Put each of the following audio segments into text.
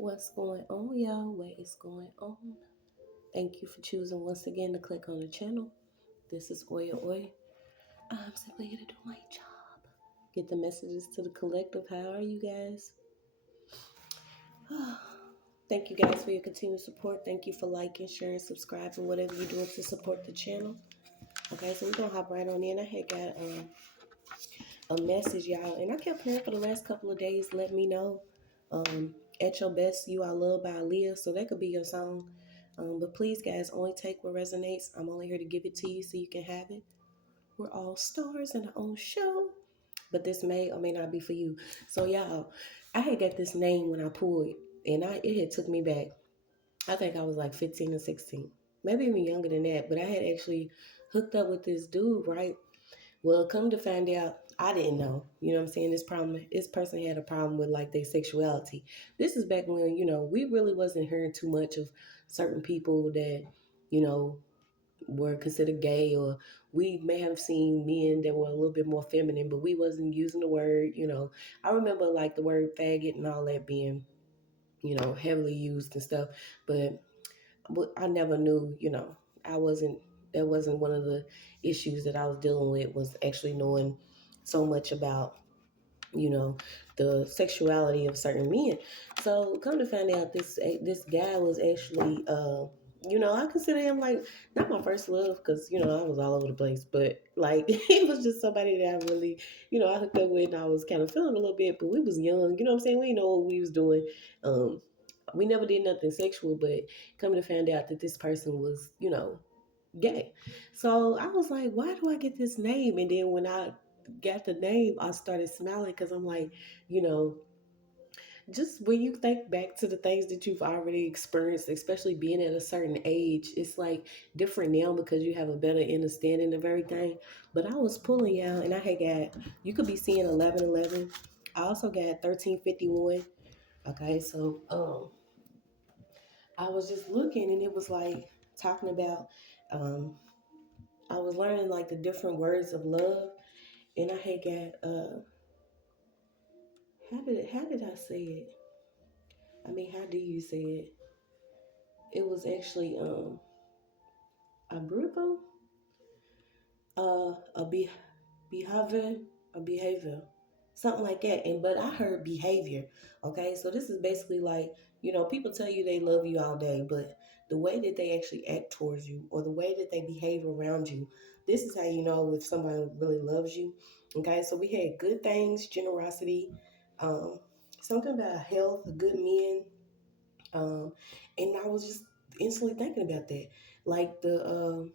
What's going on, y'all? What is going on? Thank you for choosing once again to click on the channel. This is OYAOY. I'm simply here to do my job. Get the messages to the collective. How are you guys? Thank you guys for your continued support. Thank you for liking, sharing, subscribing, whatever you're doing to support the channel. Okay, so we're going to hop right on in. I had got a message, y'all, and I kept hearing for the last couple of days, let me know. At Your Best, You Are Loved by Aaliyah. So that could be your song. But please, guys, only take what resonates. I'm only here to give it to you so you can have it. We're all stars in our own show. But this may or may not be for you. So, y'all, I had got this name when I pulled, and it had took me back. I think I was like 15 or 16. Maybe even younger than that. But I had actually hooked up with this dude, right? Well, come to find out, I didn't know. You know what I'm saying? This person had a problem with like their sexuality. This is back when, we really wasn't hearing too much of certain people that, you know, were considered gay, or we may have seen men that were a little bit more feminine, but we wasn't using the word. I remember like the word faggot and all that being, heavily used and stuff, but I never knew, I wasn't, that wasn't one of the issues that I was dealing with, was actually knowing so much about, you know, the sexuality of certain men. So come to find out, this guy was actually, I consider him like not my first love, because I was all over the place, but like he was just somebody that I really, I hooked up with, and I was kind of feeling a little bit, but we was young, you know what I'm saying? We didn't know what we was doing. Um, we never did nothing sexual, but coming to find out that this person was, gay. So I was like, why do I get this name? And then when I got the name, I started smiling because I'm like, you know, just when you think back to the things that you've already experienced, especially being at a certain age, it's like different now because you have a better understanding of everything. But I was pulling out, and I had got, you could be seeing 1111. I also got 1351. Okay, so I was just looking, and it was like talking about, um, I was learning like the different words of love, and I had got how did I say it? I mean, how do you say it? It was actually abrigo, a behavior, a behavior, something like that. And but I heard behavior. Okay, so this is basically like, people tell you they love you all day, but the way that they actually act towards you, or the way that they behave around you, this is how you know if somebody really loves you. Okay, so we had good things, generosity, um, something about health, good men, um, and I was just instantly thinking about that, like the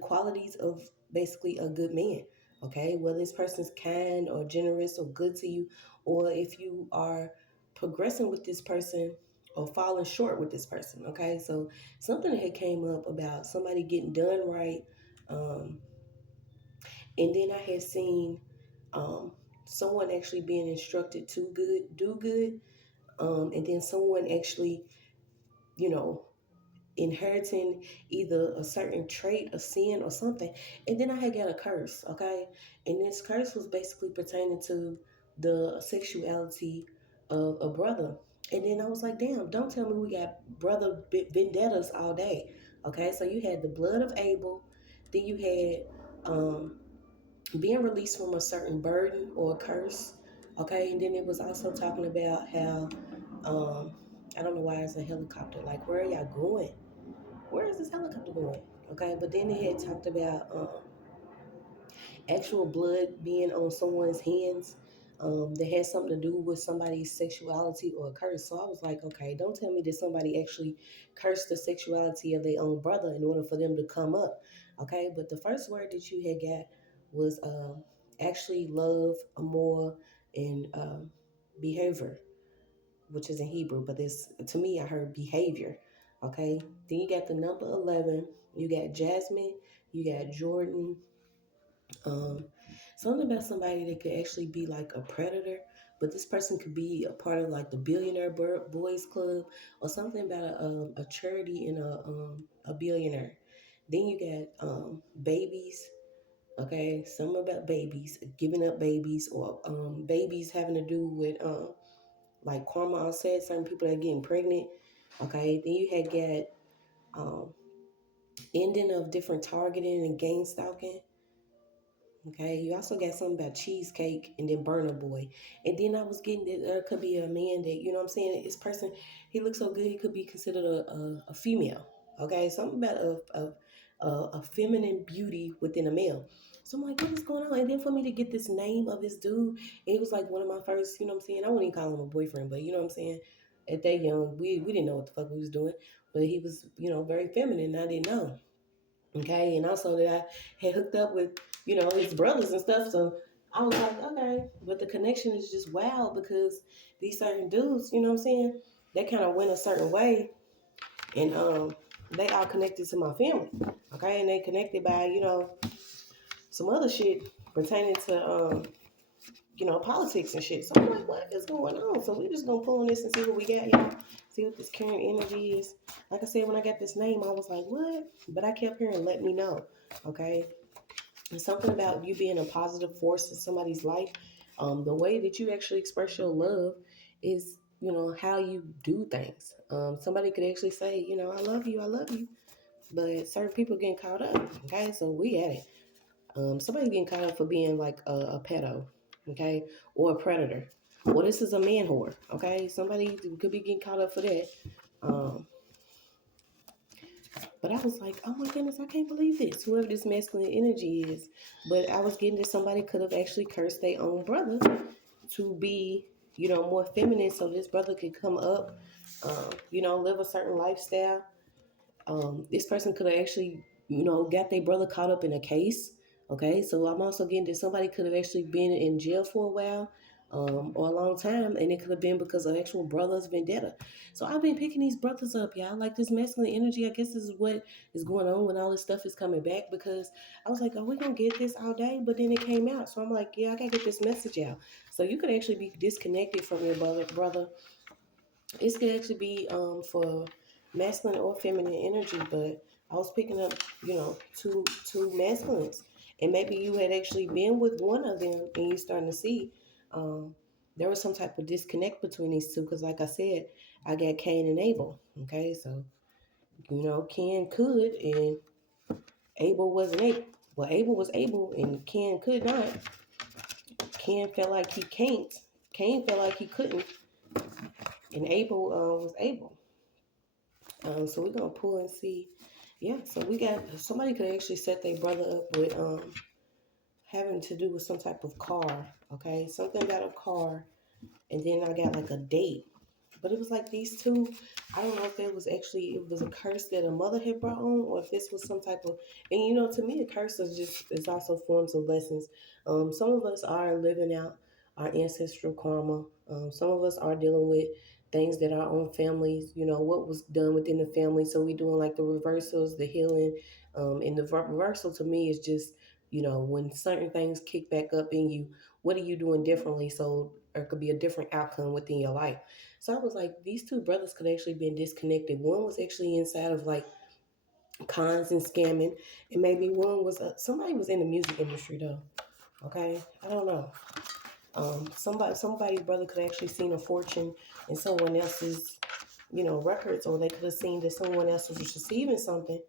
qualities of basically a good man. Okay, whether this person's kind or generous or good to you, or if you are progressing with this person or falling short with this person. Okay, so something that had came up about somebody getting done right, um, and then I had seen um, someone actually being instructed to do good, and then someone actually, you know, inheriting either a certain trait, a sin, or something. And then I had got a curse, okay? And this curse was basically pertaining to the sexuality of a brother. And then I was like, damn, don't tell me we got brother vendettas all day, okay? So you had the blood of Abel, then you had being released from a certain burden or a curse, okay? And then it was also talking about how, I don't know why it's a helicopter. Like, where are y'all going? Where is this helicopter going? Okay, but then they had talked about actual blood being on someone's hands, that had something to do with somebody's sexuality or a curse. So I was like, okay, don't tell me that somebody actually cursed the sexuality of their own brother in order for them to come up. Okay, but the first word that you had got was actually love, amor, and behavior, which is in Hebrew, but this, to me, I heard behavior. Okay. Then you got the number 11. You got Jasmine. You got Jordan. Um, Something about somebody that could actually be like a predator, but this person could be a part of like the Billionaire Boys Club, or something about a charity and a billionaire. Then you got babies. Okay, something about babies, giving up babies, or babies having to do with like karma on set, certain people that are getting pregnant. Okay, then you had got ending of different targeting and gang stalking. Okay, you also got something about cheesecake and then Burner Boy. And then I was getting that there could be a man that, you know what I'm saying, this person, he looks so good, he could be considered a female. Okay, something about a feminine beauty within a male. So I'm like, what is going on? And then for me to get this name of this dude, it was like one of my first, you know what I'm saying, I wouldn't even call him a boyfriend, but you know what I'm saying, at that young, we didn't know what the fuck we was doing, but he was, you know, very feminine, and I didn't know. Okay, and also that I had hooked up with, you know, his brothers and stuff. So I was like, okay, but the connection is just wow because these certain dudes, you know what I'm saying, they kind of went a certain way, and they all connected to my family. Okay, and they connected by, you know, some other shit pertaining to you know, politics and shit. So I'm like, what is going on? So we just gonna pull on this and see what we got, y'all. See what this current energy is. Like I said, when I got this name, I was like, what? But I kept hearing, let me know. Okay. And something about you being a positive force in somebody's life. The way that you actually express your love is, you know, how you do things. Somebody could actually say, you know, I love you, I love you. But certain people getting caught up. Okay. So we at it. Somebody's getting caught up for being like a pedo, okay, or a predator. Well, this is a man whore, okay. Somebody could be getting caught up for that. Um, but I was like, oh my goodness, I can't believe this. Whoever this masculine energy is, but I was getting that somebody could have actually cursed their own brother to be, you know, more feminine, so this brother could come up, you know, live a certain lifestyle. This person could have actually, you know, got their brother caught up in a case. Okay, so I'm also getting that somebody could have actually been in jail for a while, or a long time, and it could have been because of actual brothers vendetta. So I've been picking these brothers up, y'all. Like this masculine energy. I guess this is what is going on when all this stuff is coming back. Because I was like, are we gonna get this all day? But then it came out, so I'm like, yeah, I gotta get this message out. So you could actually be disconnected from your brother. This could actually be for masculine or feminine energy, but I was picking up, you know, two masculines, and maybe you had actually been with one of them, and you're starting to see um, there was some type of disconnect between these two. Because, like I said, I got Cain and Abel. Okay, so you know, Cain could, and Abel wasn't able. Well, Abel was able, and Cain could not. Cain felt like he can't. Cain felt like he couldn't, and Abel was able. So we're gonna pull and see. Yeah, so we got somebody could actually set their brother up with having to do with some type of car. Okay, something about a car, and then I got like a date. But it was like these two. I don't know if it was a curse that a mother had brought on, or if this was some type of. And you know, to me, a curse is also forms of lessons. Some of us are living out our ancestral karma. Some of us are dealing with things that our own families, you know, what was done within the family. So we doing like the reversals, the healing, and the reversal to me is just, you know, when certain things kick back up in you, what are you doing differently? So there could be a different outcome within your life. So I was like, these two brothers could actually been disconnected. One was actually inside of like cons and scamming, and maybe one was somebody was in the music industry though. Okay, I don't know. Somebody's brother could actually seen a fortune in someone else's, you know, records, or they could have seen that someone else was receiving something,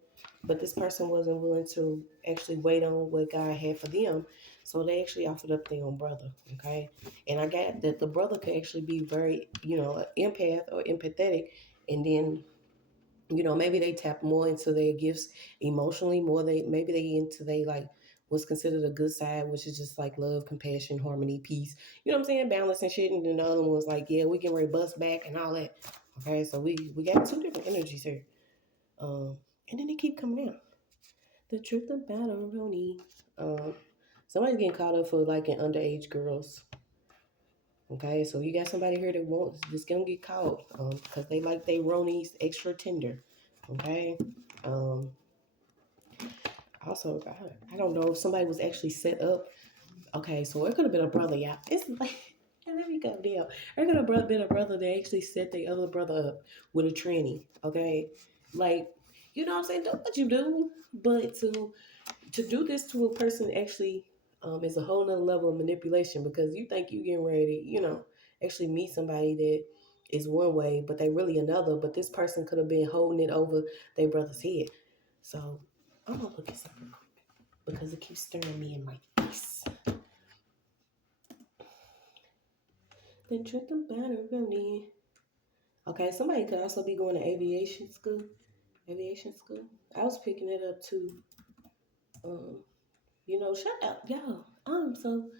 but this person wasn't willing to actually wait on what God had for them. So they actually offered up their own brother. Okay. And I got that the brother could actually be very, you know, empath or empathetic. And then, you know, maybe they tap more into their gifts emotionally, more maybe they into they like what's considered a good side, which is just like love, compassion, harmony, peace. You know what I'm saying? Balance and shit. And then the other one was like, yeah, we can bust back and all that. Okay, so we got two different energies here. Um, and then they keep coming out. The truth about Roni. Um, Somebody's getting caught up for like an underage girls. Okay, so you got somebody here that wants this gonna get caught because they like they Ronies extra tender. Okay. Um, Also, I don't know if somebody was actually set up. Okay, so it could have been a brother, y'all. It's like, let me go down. It could have been a brother that actually set the other brother up with a tranny. Okay, like, you know what I'm saying? Do what you do, but to do this to a person actually is a whole nother level of manipulation, because you think you getting ready, you know, actually meet somebody that is one way, but they really another. But this person could have been holding it over their brother's head. So I'm gonna look at something because it keeps staring me in my face. Then drink the batter really. Okay, somebody could also be going to aviation school. Aviation school. I was picking it up too. Um, shout out, y'all. So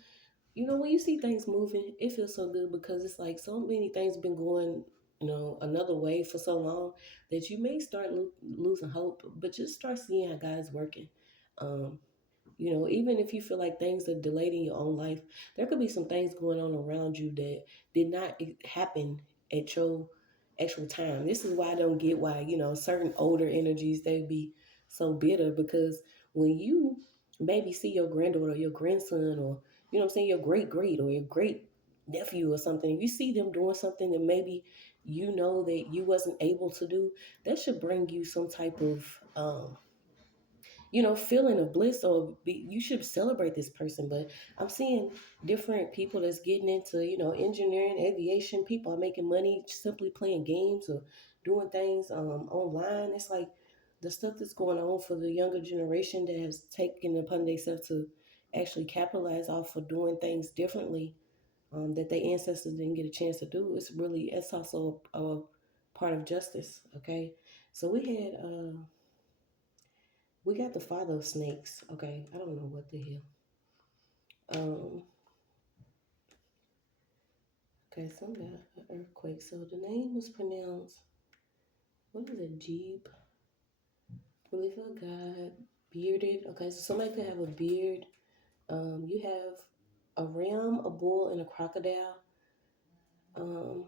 when you see things moving, it feels so good because it's like so many things been going, another way for so long that you may start losing hope, but just start seeing how God's working. Um, even if you feel like things are delayed in your own life, there could be some things going on around you that did not happen at your actual time. This is why I don't get why, certain older energies, they be so bitter because when you maybe see your granddaughter or your grandson or, your great great or your great nephew or something, you see them doing something that maybe that you wasn't able to do, that should bring you some type of feeling of bliss or you should celebrate this person. But I'm seeing different people that's getting into, engineering, aviation. People are making money simply playing games or doing things online. It's like the stuff that's going on for the younger generation that has taken it upon themselves to actually capitalize off of doing things differently that their ancestors didn't get a chance to do. It's also a part of justice. Okay. So we got the father of snakes. Okay, I don't know what the hell. Okay, something about an earthquake. So the name was pronounced, what is it, Jeeb? Belief of God, bearded. Okay, so somebody could have a beard. You have a ram, a bull, and a crocodile. Um,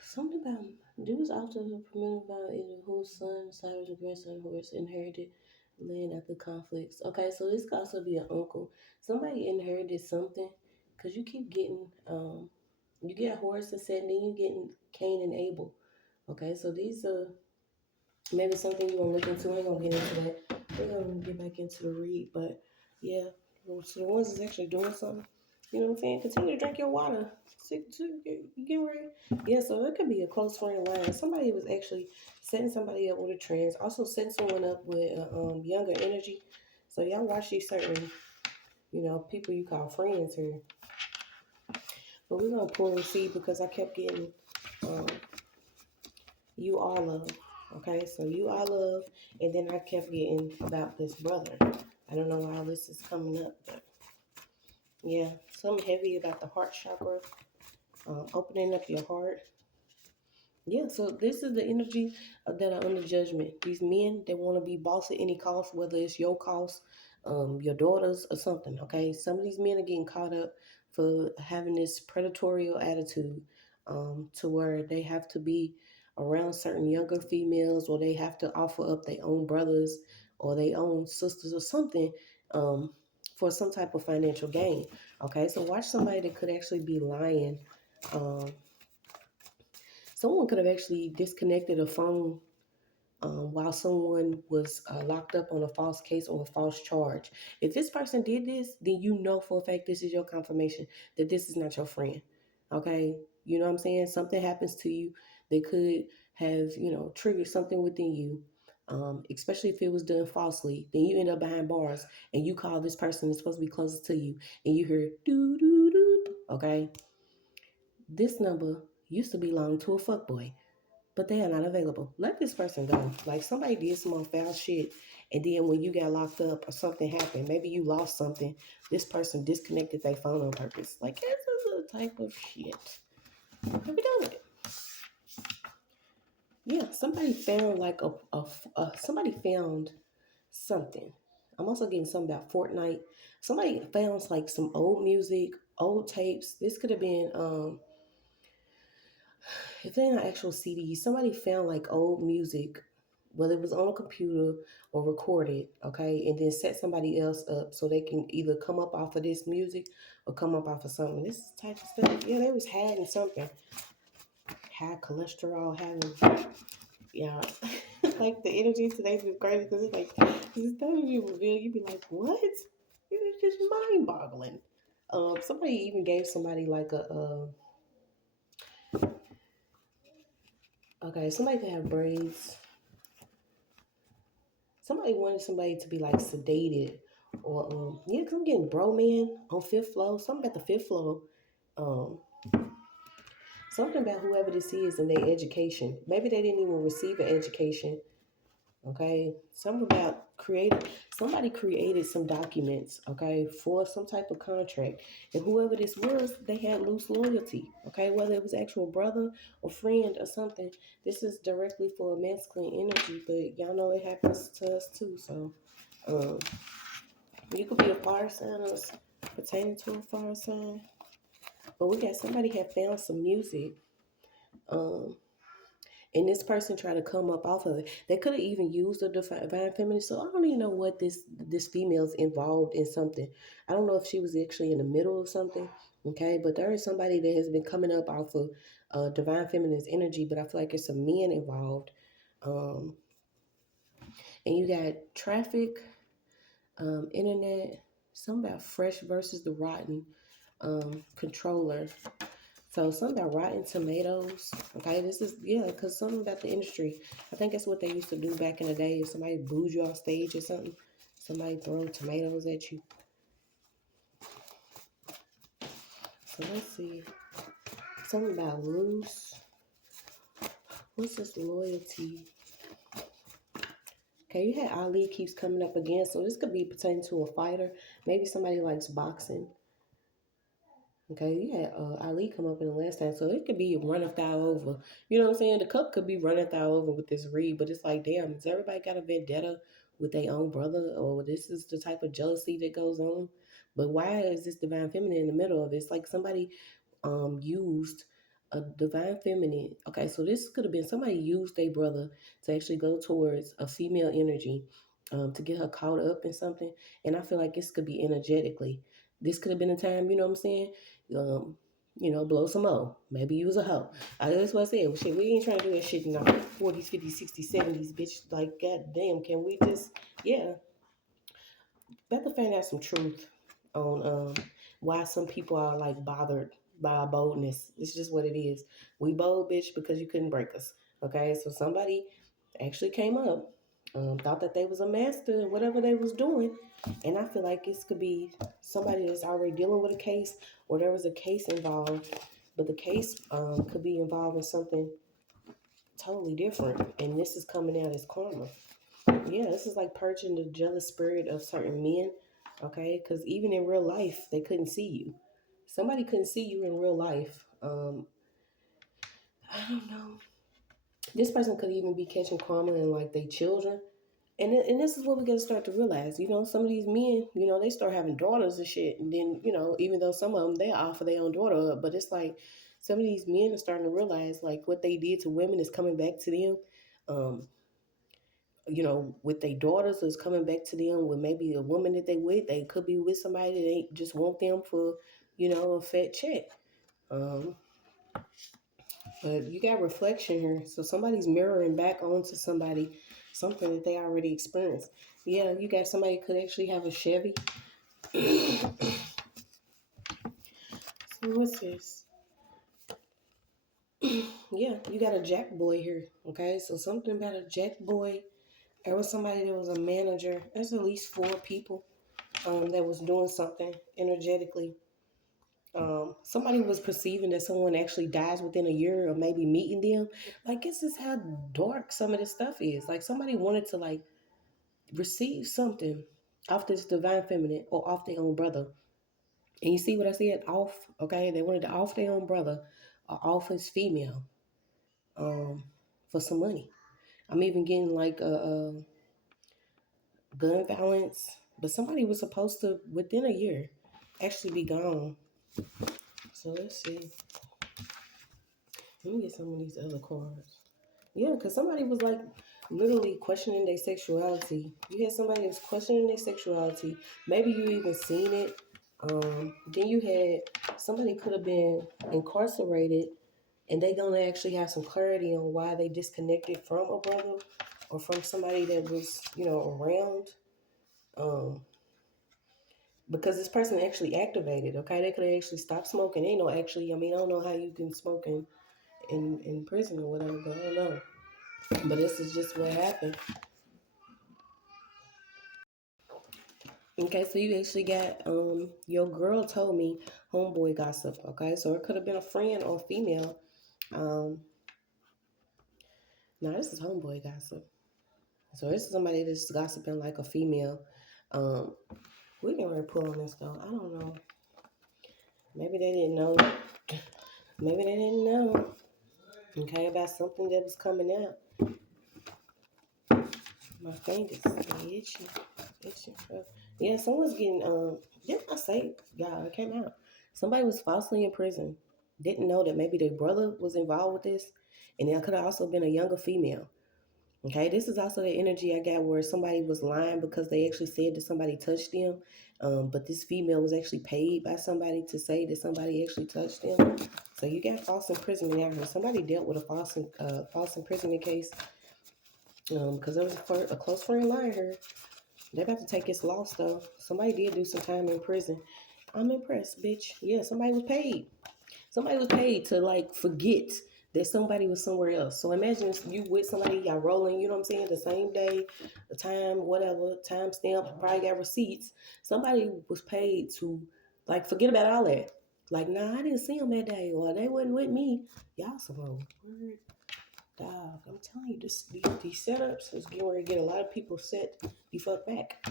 Something about Jews often permitted about either whose son, Cyrus, or grandson who has inherited land after conflicts. Okay, so this could also be an uncle. Somebody inherited something because you keep getting you get Horus and Set, and then you getting Cain and Abel. Okay, so these are maybe something you want to look into. I ain't gonna get into that. We're gonna get back into the read, but yeah, so the ones that's actually doing something. You know what I'm saying? Continue to drink your water. You getting ready? Yeah, so it could be a close friend of line. Somebody was actually setting somebody up with a trans, also setting someone up with younger energy. So y'all watch these certain, people you call friends here. But we're gonna pull and see because I kept getting um, you are love. Okay, so you are love, and then I kept getting about this brother. I don't know why all this is coming up, but yeah, something heavy about the heart chakra, opening up your heart. Yeah, so this is the energy that are under judgment. These men, they want to be boss at any cost, whether it's your cost, your daughters, or something. Okay, some of these men are getting caught up for having this predatory attitude, to where they have to be around certain younger females, or they have to offer up their own brothers or their own sisters or something, for some type of financial gain. Okay, so watch somebody that could actually be lying. Um, Someone could have actually disconnected a phone while someone was locked up on a false case or a false charge. If this person did this, then you know for a fact this is your confirmation that this is not your friend. Okay? You know what I'm saying? Something happens to you that could have, triggered something within you. Especially if it was done falsely, then you end up behind bars and you call this person that's supposed to be closest to you and you hear doo doo doo. Okay? This number used to belong to a fuckboy, but they are not available. Let this person go. Like somebody did some more foul shit, and then when you got locked up or something happened, maybe you lost something, this person disconnected their phone on purpose. Like this is a type of shit. What we done with it? Yeah, somebody found like somebody found something. I'm also getting something about Fortnite. Somebody found like some old music, old tapes. This could have been if they're not actual CDs, somebody found like old music, whether it was on a computer or recorded, okay, and then set somebody else up so they can either come up off of this music or come up off of something. This type of stuff, yeah, they was hiding something. High cholesterol, having, yeah. Like the energy today is crazy because it's like, this stuff you reveal, you be like, what? It's just mind boggling. Somebody even gave somebody like okay, somebody could have braids. Somebody wanted somebody to be like sedated, or yeah, cause I'm getting bro man on fifth floor. Something about the fifth floor. Um, something about whoever this is and their education. Maybe they didn't even receive an education. Okay, something about creating. Somebody created some documents. Okay, for some type of contract, and whoever this was, they had loose loyalty. Okay, whether it was actual brother or friend or something. This is directly for a masculine energy, but y'all know it happens to us too. So, um, you could be a fire sign or pertaining to a fire sign. But we got somebody had found some music. Um, and this person tried to come up off of it. They could have even used the divine feminine. So I don't even know what this female's involved in something. I don't know if she was actually in the middle of something. Okay, but there is somebody that has been coming up off of divine feminine's energy. But I feel like it's some men involved. Um, and you got traffic, internet, something about fresh versus the rotten, controller. So something about rotten tomatoes. Okay, this is, yeah, because something about the industry. I think that's what they used to do back in the day. If somebody booed you off stage or something, somebody throw tomatoes at you. So let's see. Something about loose. What's this loyalty? Okay, you had Ali keeps coming up again. So this could be pertaining to a fighter. Maybe somebody likes boxing. Okay, you had Ali come up in the last time, so it could be runneth thou over. You know what I'm saying? The cup could be runneth thou over with this read, but it's like, damn, has everybody got a vendetta with their own brother, or this is the type of jealousy that goes on? But why is this divine feminine in the middle of it? It's like somebody used a divine feminine. Okay, so this could have been somebody used their brother to actually go towards a female energy, to get her caught up in something. And I feel like this could be energetically. This could have been a time, you know what I'm saying? um, blow some more. Maybe you was a hoe. That's what I said. Well, shit, we ain't trying to do that shit in our 40s, 50s, 60s, 70s, bitch. Like, goddamn, can we just, yeah. Better find out some truth on why some people are like bothered by our boldness. It's just what it is. We bold, bitch, because you couldn't break us. Okay, so somebody actually came up, thought that they was a master in whatever they was doing, and I feel like this could be somebody that's already dealing with a case, or there was a case involved, but the case could be involved in something totally different, and this is coming out as karma. Yeah, this is like purging the jealous spirit of certain men, okay? Because even in real life, they couldn't see you. Somebody couldn't see you in real life. I don't know. This person could even be catching karma in like their children. And this is what we got to start to realize. You know, some of these men, they start having daughters and shit. And then, even though some of them, they offer their own daughter up. But it's like some of these men are starting to realize like what they did to women is coming back to them. Um, with their daughters is coming back to them with maybe a woman that they with. They could be with somebody that they just want them for, a fat check. Um, but you got reflection here. So somebody's mirroring back onto somebody something that they already experienced. Yeah, you got somebody could actually have a Chevy. So what's this? Yeah, you got a jack boy here. Okay, so something about a jack boy. There was somebody that was a manager. There's at least 4 people that was doing something energetically. Somebody was perceiving that someone actually dies within a year of maybe meeting them. Like, this is how dark some of this stuff is. Like, somebody wanted to like receive something off this divine feminine or off their own brother. And you see what I said? Off, okay? They wanted to off their own brother or off his female, for some money. I'm even getting like a gun violence, but somebody was supposed to within a year actually be gone. So let's see. Let me get some of these other cards. Yeah, because somebody was like literally questioning their sexuality. You had somebody that was questioning their sexuality. Maybe you even seen it. Then you had somebody could have been incarcerated, and they don't actually have some clarity on why they disconnected from a brother or from somebody that was, around. Um, because this person actually activated. Okay, they could have actually stopped smoking. Ain't no actually. I mean, I don't know how you can smoke in prison or whatever, but I don't know. But this is just what happened. Okay, so you actually got your girl told me homeboy gossip. Okay, so it could have been a friend or female. Um, now this is homeboy gossip. So this is somebody that's gossiping like a female. Um, we can really pull on this though. I don't know. Maybe they didn't know. Maybe they didn't know. Okay, about something that was coming out. My fingers, they itchy, itchy. Yeah, someone's getting. Didn't I say? Yeah, it came out. Somebody was falsely in prison. Didn't know that maybe their brother was involved with this, and it could have also been a younger female. Okay, this is also the energy I got where somebody was lying because they actually said that somebody touched them, but this female was actually paid by somebody to say that somebody actually touched them. So you got false imprisonment out here. Somebody dealt with a false imprisonment case because there was a close friend lying here. They're about to take its loss though. Somebody did do some time in prison. I'm impressed, bitch. Yeah, somebody was paid. Somebody was paid to like forget that somebody was somewhere else. So imagine you with somebody, y'all rolling, you know what I'm saying, the same day, the time, whatever, time stamp, probably got receipts. Somebody was paid to like forget about all that. Like, nah, I didn't see them that day, or they wasn't with me. Y'all some wrong. Dog, I'm telling you, these setups is getting ready to get a lot of people set the fuck back.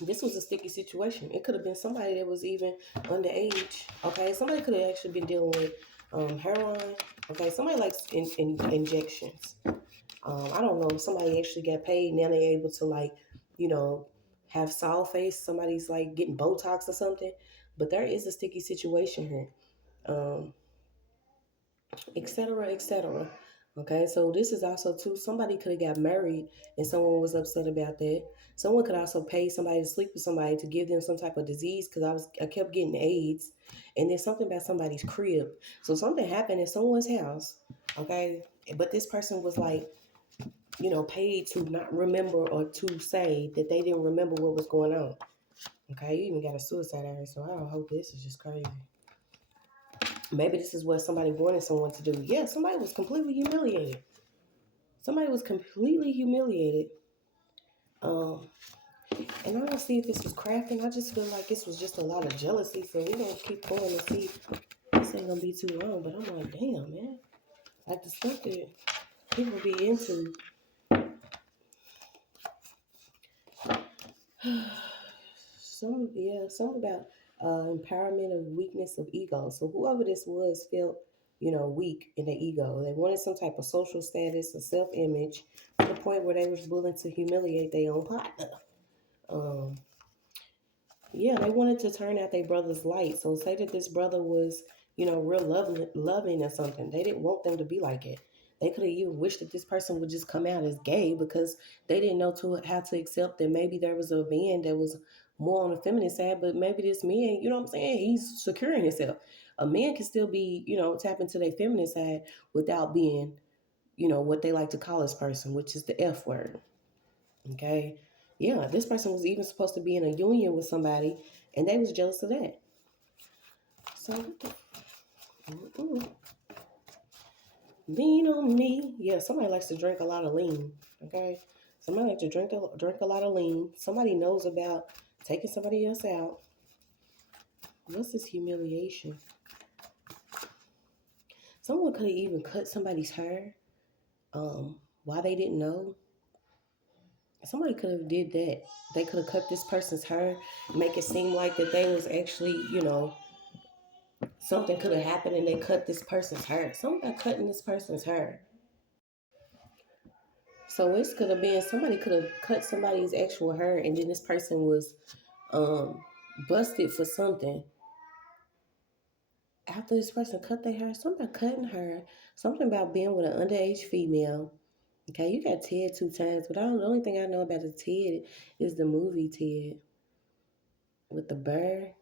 This was a sticky situation. It could have been somebody that was even underage. Okay, somebody could have actually been dealing with heroin. Okay, somebody likes injections. I don't know. Somebody actually got paid. Now they're able to like, you know, have sour face. Somebody's like getting Botox or something. But there is a sticky situation here. Um, etc., etc. Okay, so this is also too. Somebody could have got married and someone was upset about that. Someone could also pay somebody to sleep with somebody to give them some type of disease because I kept getting AIDS, and then something about somebody's crib. So something happened in someone's house. Okay, but this person was like, you know, paid to not remember or to say that they didn't remember what was going on. Okay, you even got a suicide area, so I don't hope this is just crazy. Maybe this is what somebody wanted someone to do. Yeah, somebody was completely humiliated. Somebody was completely humiliated. Um, and I don't see if this was crafting. I just feel like this was just a lot of jealousy. So we're gonna keep going and see. This ain't gonna be too long, but I'm like, damn, man. Like the stuff that people be into. Some about empowerment of weakness of ego. So whoever this was felt, you know, weak in their ego. They wanted some type of social status or self-image to the point where they was willing to humiliate their own partner. Um, yeah, they wanted to turn out their brother's light. So say that this brother was, you know, real loving or something. They didn't want them to be like it. They could have even wished that this person would just come out as gay because they didn't know how to accept that maybe there was a man that was more on the feminine side, but maybe this man, you know what I'm saying, he's securing himself. A man can still be, you know, tap into their feminine side without being, you know, what they like to call this person, which is the F word. Okay. Yeah, this person was even supposed to be in a union with somebody, and they was jealous of that. So, lean on me. Yeah, somebody likes to drink a lot of lean. Okay, somebody likes to drink a lot of lean. Somebody knows about taking somebody else out. What's this humiliation? Someone could have even cut somebody's hair. Why they didn't know? Somebody could have did that. They could have cut this person's hair, make it seem like that they was actually, you know, something could have happened and they cut this person's hair. Something about cutting this person's hair. So it could have been somebody could have cut somebody's actual hair and then this person was um busted for something. After this person cut their hair, something about cutting her, something about being with an underage female. Okay, you got Ted 2 times, but the only thing I know about the Ted is the movie Ted with the bird.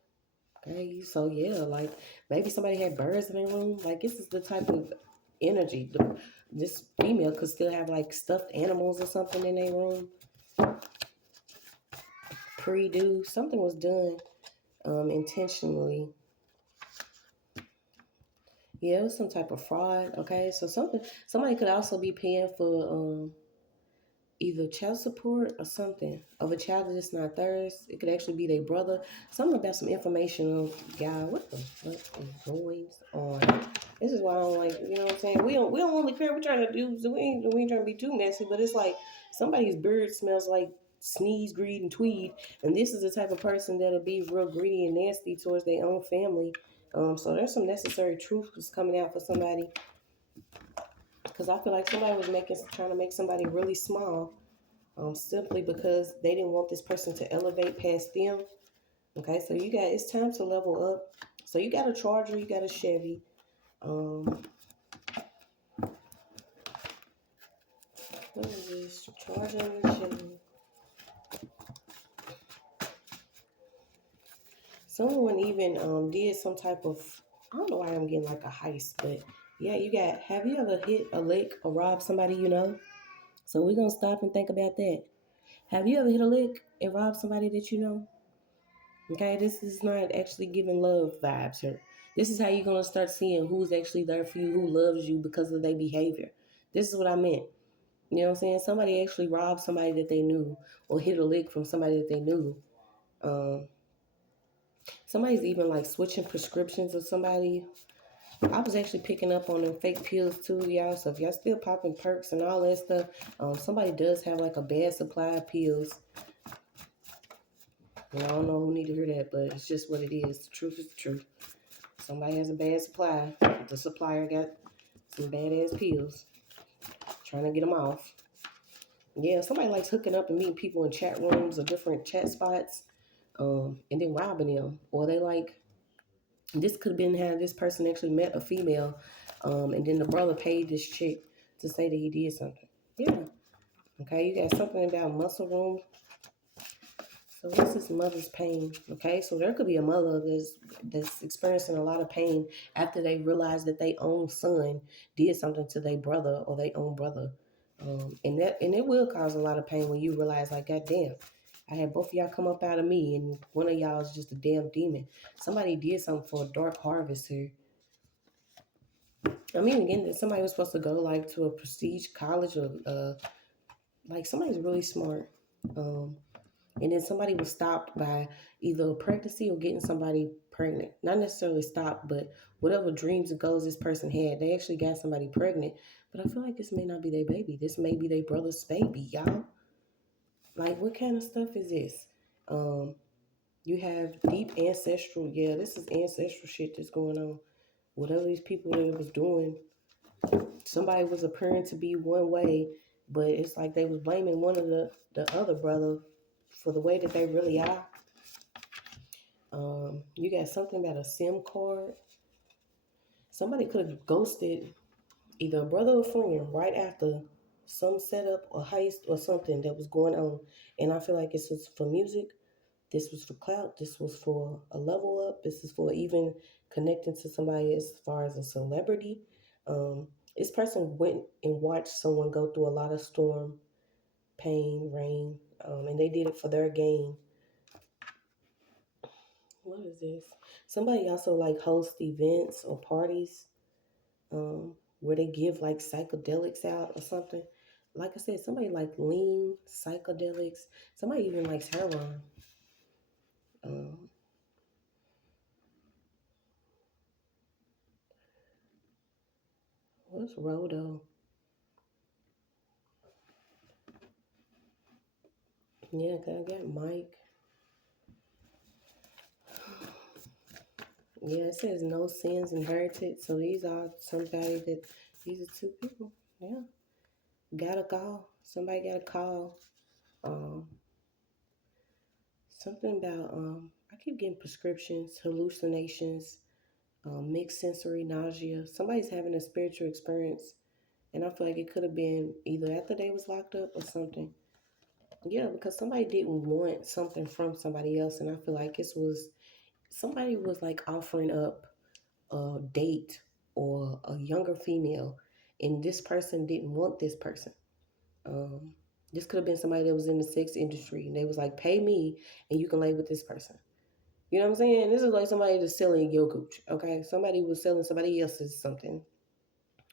Okay, so yeah, like maybe somebody had birds in their room. Like this is the type of energy. This female could still have like stuffed animals or something in their room. Pre-do something was done intentionally. Yeah, it was some type of fraud. Okay, so somebody could also be paying for either child support or something of a child that's not theirs. It could actually be their brother. Something about some information on God. What the fuck is going on? This is why I don't like, you know what I'm saying? We don't really care. We're trying to do, so we ain't trying to be too messy, but it's like somebody's beard smells like sneeze, greed, and tweed. And this is the type of person that'll be real greedy and nasty towards their own family. So there's some necessary truth that's coming out for somebody. Because I feel like somebody was trying to make somebody really small, simply because they didn't want this person to elevate past them. Okay, so it's time to level up. So you got a Charger, you got a Chevy. What is this? Charger and Chevy. Someone even did some type of, I don't know why I'm getting like a heist, but yeah, have you ever hit a lick or robbed somebody you know? So we're gonna stop and think about that. Have you ever hit a lick and robbed somebody that you know? Okay, this is not actually giving love vibes here. This is how you're gonna start seeing who's actually there for you, who loves you because of their behavior. This is what I meant. You know what I'm saying? Somebody actually robbed somebody that they knew or hit a lick from somebody that they knew. Um, Somebody's even like switching prescriptions of somebody. I was actually picking up on them fake pills too, y'all. So if y'all still popping perks and all that stuff, somebody does have like a bad supply of pills. And I don't know who need to hear that, but it's just what it is. The truth is the truth. Somebody has a bad supply. The supplier got some badass pills. Trying to get them off. Yeah, somebody likes hooking up and meeting people in chat rooms or different chat spots, and then robbing them. Or they like, this could have been how this person actually met a female, and then the brother paid this chick to say that he did something. Yeah. Okay, you got something about muscle room. So what's this mother's pain? Okay, so there could be a mother that's experiencing a lot of pain after they realize that their own son did something to their brother or their own brother, and it will cause a lot of pain when you realize, like, God damn, I had both of y'all come up out of me, and one of y'all is just a damn demon. Somebody did something for a dark harvest here. I mean, again, somebody was supposed to go like to a prestige college or like somebody's really smart. And then somebody was stopped by either a pregnancy or getting somebody pregnant. Not necessarily stopped, but whatever dreams and goals this person had, they actually got somebody pregnant. But I feel like this may not be their baby. This may be their brother's baby, y'all. Like, what kind of stuff is this? You have deep ancestral. Yeah, this is ancestral shit that's going on. Whatever these people that was doing, somebody was appearing to be one way, but it's like they was blaming one of the other brother for the way that they really are. You got something about a SIM card. Somebody could have ghosted either a brother or friend right after some setup or heist or something that was going on. And I feel like this was for music. This was for clout. This was for a level up. This is for even connecting to somebody as far as a celebrity. This person went and watched someone go through a lot of storm, pain, rain, and they did it for their gain. What is this? Somebody also like host events or parties where they give like psychedelics out or something. Like I said, somebody like lean psychedelics. Somebody even likes heroin. Um, what's Rodo? Yeah, I got Mike. Yeah, it says no sins inherited. So these are two people. Yeah. Got a call. Somebody got a call. Um, Something about, I keep getting prescriptions, hallucinations, mixed sensory nausea. Somebody's having a spiritual experience. And I feel like it could have been either after they was locked up or something. Yeah, because somebody didn't want something from somebody else. And I feel like somebody was like offering up a date or a younger female. And this person didn't want this person. Um, this could have been somebody that was in the sex industry. And they was like, pay me and you can lay with this person. You know what I'm saying? This is like somebody that's selling your gooch, okay? Somebody was selling somebody else's something.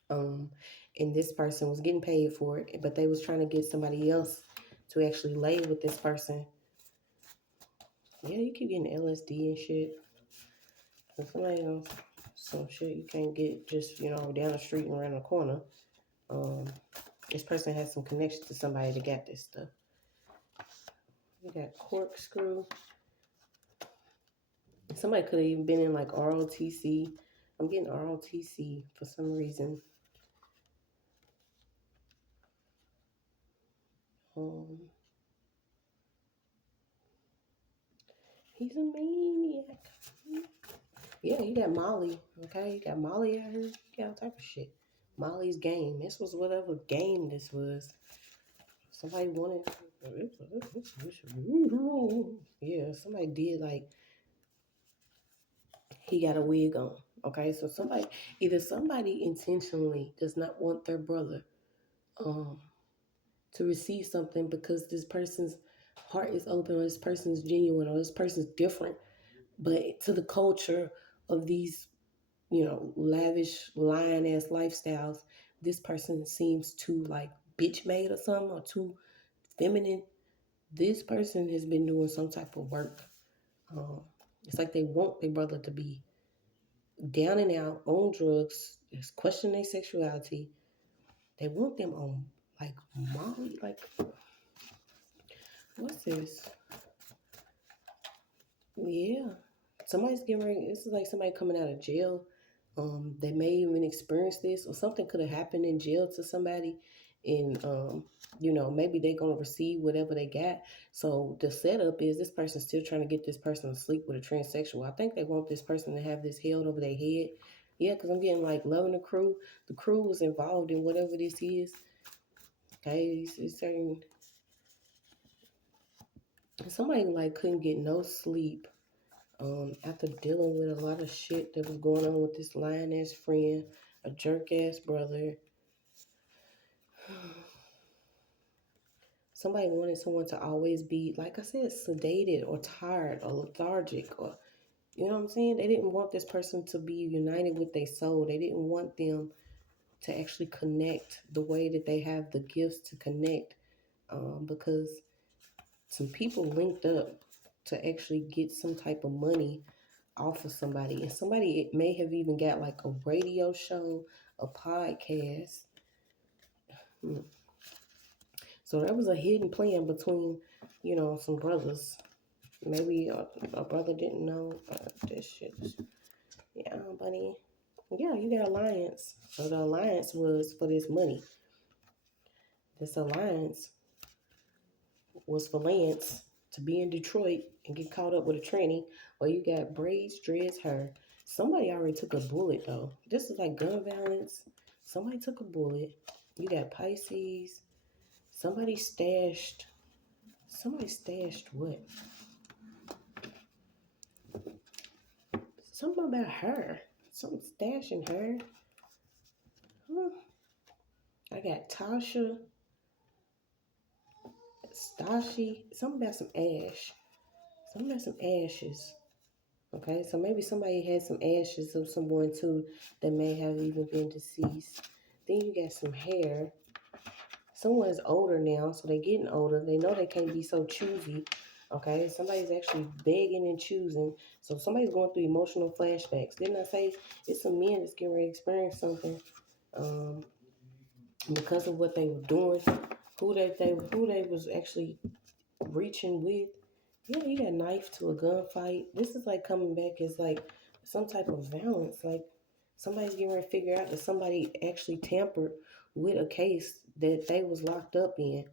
Um, and this person was getting paid for it, but they was trying to get somebody else to actually lay with this person. Yeah, you keep getting LSD and shit. And somebody else, some shit you can't get just, down the street and around the corner. Um, this person has some connection to somebody that got this stuff. You got corkscrew. Somebody could have even been in like ROTC. I'm getting ROTC for some reason. He's a maniac. Yeah, you got Molly. Okay, you got Molly out here. You got all type of shit. Molly's game. This was whatever game this was. Somebody wanted. Yeah, somebody did like. He got a wig on. Okay, so somebody intentionally does not want their brother to receive something because this person's heart is open, or this person's genuine, or this person's different. But to the culture of these, lavish, lion ass lifestyles, this person seems too like bitch made or something, or too feminine. This person has been doing some type of work. It's like they want their brother to be down and out on drugs, just question their sexuality. They want them on like Molly, like what's this? Yeah. Somebody's getting ready. This is like somebody coming out of jail. They may even experience this, or something could have happened in jail to somebody, and maybe they're gonna receive whatever they got. So the setup is this person still trying to get this person to sleep with a transsexual. I think they want this person to have this held over their head. Yeah, because I'm getting like loving the crew. The crew was involved in whatever this is. Okay, it's certain. Somebody like couldn't get no sleep. After dealing with a lot of shit that was going on with this lying ass friend, a jerk ass brother, somebody wanted someone to always be, like I said, sedated or tired or lethargic, or, you know what I'm saying? They didn't want this person to be united with their soul. They didn't want them to actually connect the way that they have the gifts to connect, because some people linked up to actually get some type of money off of somebody, and somebody it may have even got like a radio show, a podcast. So there was a hidden plan between, some brothers. Maybe a brother didn't know this shit. Yeah, buddy. Yeah, you got alliance. So the alliance was for this money. This alliance was for Lance to be in Detroit and get caught up with a tranny, or you got braids, dreads, hair. Somebody already took a bullet though. This is like gun violence. Somebody took a bullet. You got Pisces. Somebody stashed what? Something about her. Something stashing her. Huh. I got Tasha, Stashi. Something about some ash. Something about some ashes. Okay, so maybe somebody had some ashes of someone too that may have even been deceased. Then you got some hair. Someone's older now, so they're getting older. They know they can't be so choosy. Okay, somebody's actually begging and choosing. So somebody's going through emotional flashbacks. Didn't I say it's some men that's getting ready to experience something because of what they were doing, who they was actually reaching with. Yeah, you got knife to a gunfight. This is like coming back as like some type of violence. Like somebody's getting ready to figure out that somebody actually tampered with a case that they was locked up in.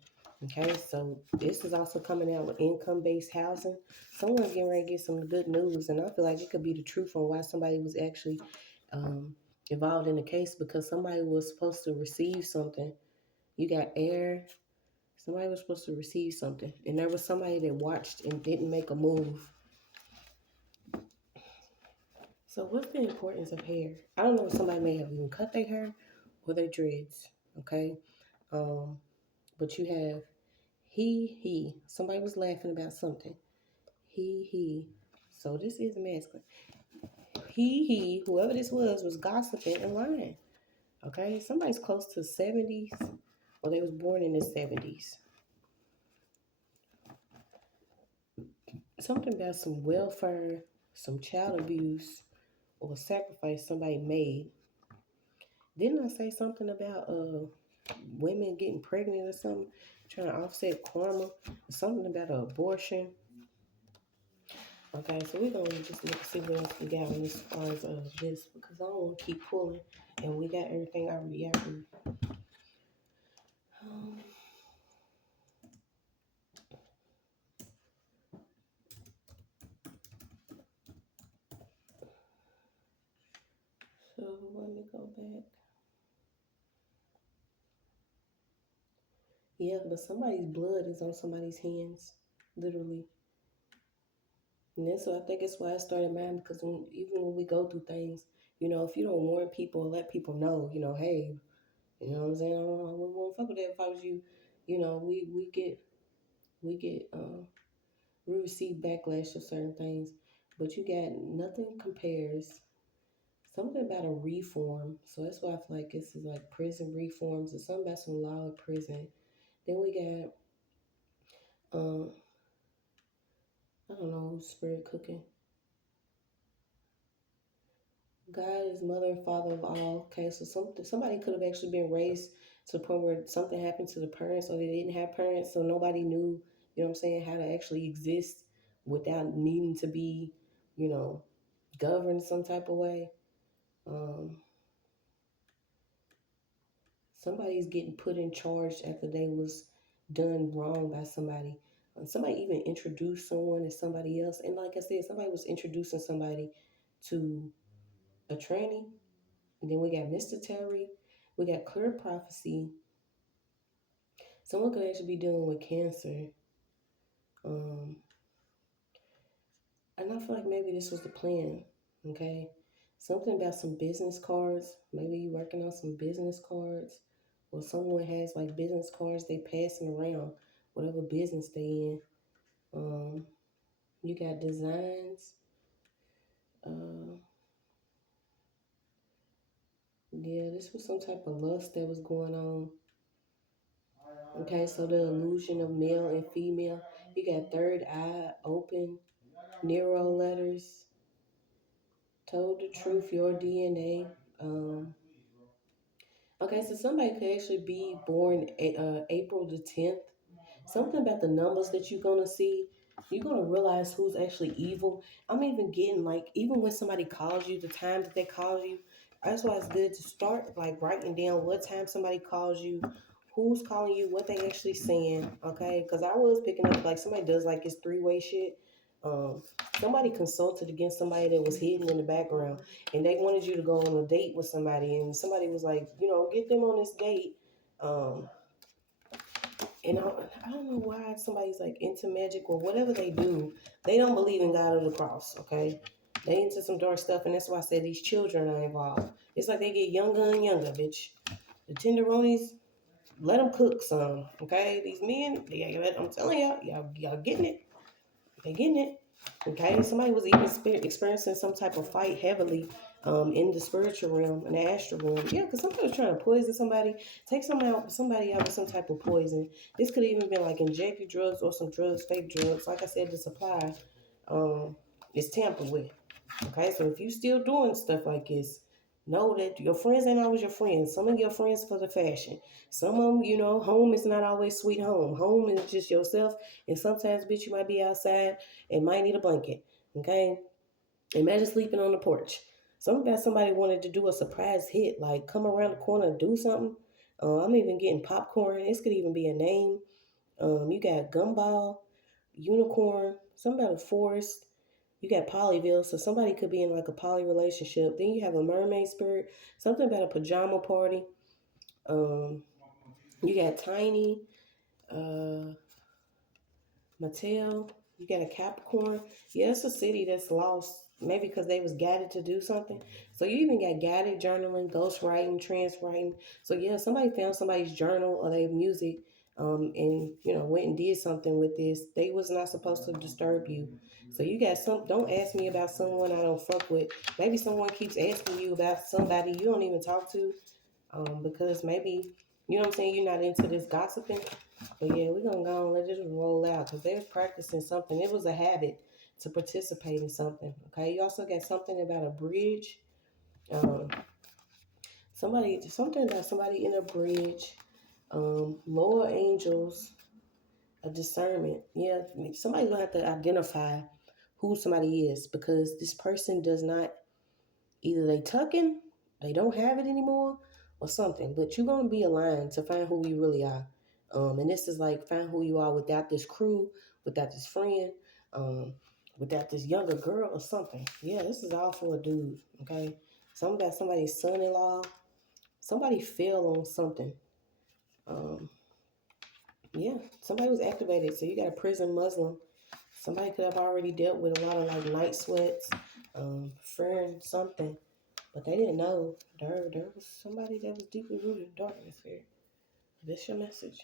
Okay, so this is also coming out with income-based housing. Someone's getting ready to get some good news, and I feel like it could be the truth on why somebody was actually involved in the case, because somebody was supposed to receive something. You got air. Somebody was supposed to receive something, and there was somebody that watched and didn't make a move. So what's the importance of hair? I don't know if somebody may have even cut their hair or their dreads, okay? But you have he. Somebody was laughing about something. He. So this is masculine. Whoever this was gossiping and lying. Okay, somebody's close to 70s, or they was born in the 70s. Something about some welfare, some child abuse, or sacrifice somebody made. Didn't I say something about women getting pregnant or something, trying to offset karma? Something about an abortion. Okay, so we're gonna just look see what else we got on this far as this, because I don't want to keep pulling, and we got everything already out here. So let me go back. Yeah, but somebody's blood is on somebody's hands, literally. And that's what I think it's why I started mine, because even when we go through things, if you don't warn people or let people know, hey, you know what I'm saying? I wouldn't fuck with that if I was you. We receive backlash for certain things, but you got nothing compares. Something about a reform. So that's why I feel like this is like prison reforms or something about some law of prison. Then we got I don't know who's spirit cooking. God is mother and father of all. Okay, so somebody could have actually been raised to the point where something happened to the parents, or they didn't have parents, so nobody knew, what I'm saying, how to actually exist without needing to be, governed some type of way. Um, Somebody's getting put in charge after they was done wrong by somebody. Somebody even introduced someone as somebody else, and like I said, somebody was introducing somebody to a tranny. And then we got Mr. Terry. We got clear prophecy. Someone could actually be dealing with cancer. Um, and I feel like maybe this was the plan. Okay. Something about some business cards. Maybe you working on some business cards. Or someone has like business cards they passing around, whatever business they in. You got designs. Uh, yeah, this was some type of lust that was going on. Okay, so the illusion of male and female. You got third eye open, Nero letters, told the truth, your DNA. Okay, so somebody could actually be born April the 10th. Something about the numbers that you're going to see, you're going to realize who's actually evil. I'm even getting like, even when somebody calls you, the time that they call you, that's why it's good to start like writing down what time somebody calls you, who's calling you, what they actually saying, okay? Because I was picking up like somebody does like this three-way shit. Um, Somebody consulted against somebody that was hidden in the background, and they wanted you to go on a date with somebody, and somebody was like, get them on this date. And I don't know why somebody's like into magic or whatever they do. They don't believe in God or the cross, okay? They into some dark stuff, and that's why I said these children are involved. It's like they get younger and younger, bitch. The tenderonis, let them cook some, okay? These men, I'm telling y'all getting it. They're getting it. Okay, somebody was even experiencing some type of fight heavily in the spiritual realm, in the astral realm. Yeah, because somebody was trying to poison somebody, take somebody out with some type of poison. This could even been like injected drugs or some drugs, fake drugs. Like I said, the supply is tampered with. Okay, so if you still doing stuff like this, know that your friends ain't always your friends. Some of your friends for the fashion. Some of them, home is not always sweet home. Home is just yourself. And sometimes, bitch, you might be outside and might need a blanket. Okay? Imagine sleeping on the porch. Something about somebody wanted to do a surprise hit, like come around the corner and do something. I'm even getting popcorn. This could even be a name. You got gumball, unicorn, something about a forest. You got Polyville, so somebody could be in like a poly relationship. Then you have a mermaid spirit, something about a pajama party. You got Tiny, Mattel. You got a Capricorn. Yeah, it's a city that's lost, maybe because they was guided to do something. So you even got guided journaling, ghost writing, trance writing. So yeah, somebody found somebody's journal or their music. and went and did something with this. They was not supposed to disturb you. So you got some. Don't ask me about someone I don't fuck with. Maybe someone keeps asking you about somebody you don't even talk to, because maybe what I'm saying, you're not into this gossiping. But yeah, we're gonna go and let this roll out because they was practicing something. It was a habit to participate in something. Okay, you also got something about a bridge. Um, something about somebody in a bridge. Lower angels, a discernment. Yeah, somebody's gonna have to identify who somebody is because this person does not, either they tucking, they don't have it anymore, or something. But you're gonna be aligned to find who you really are. And this is like find who you are without this crew, without this friend, um, without this younger girl or something. Yeah, this is all for a dude. Okay, something about somebody's son-in-law. Somebody fell on something. Um, yeah, somebody was activated. So you got a prison Muslim. Somebody could have already dealt with a lot of like night sweats, fearing something, but they didn't know there was somebody that was deeply rooted in darkness here. This your message.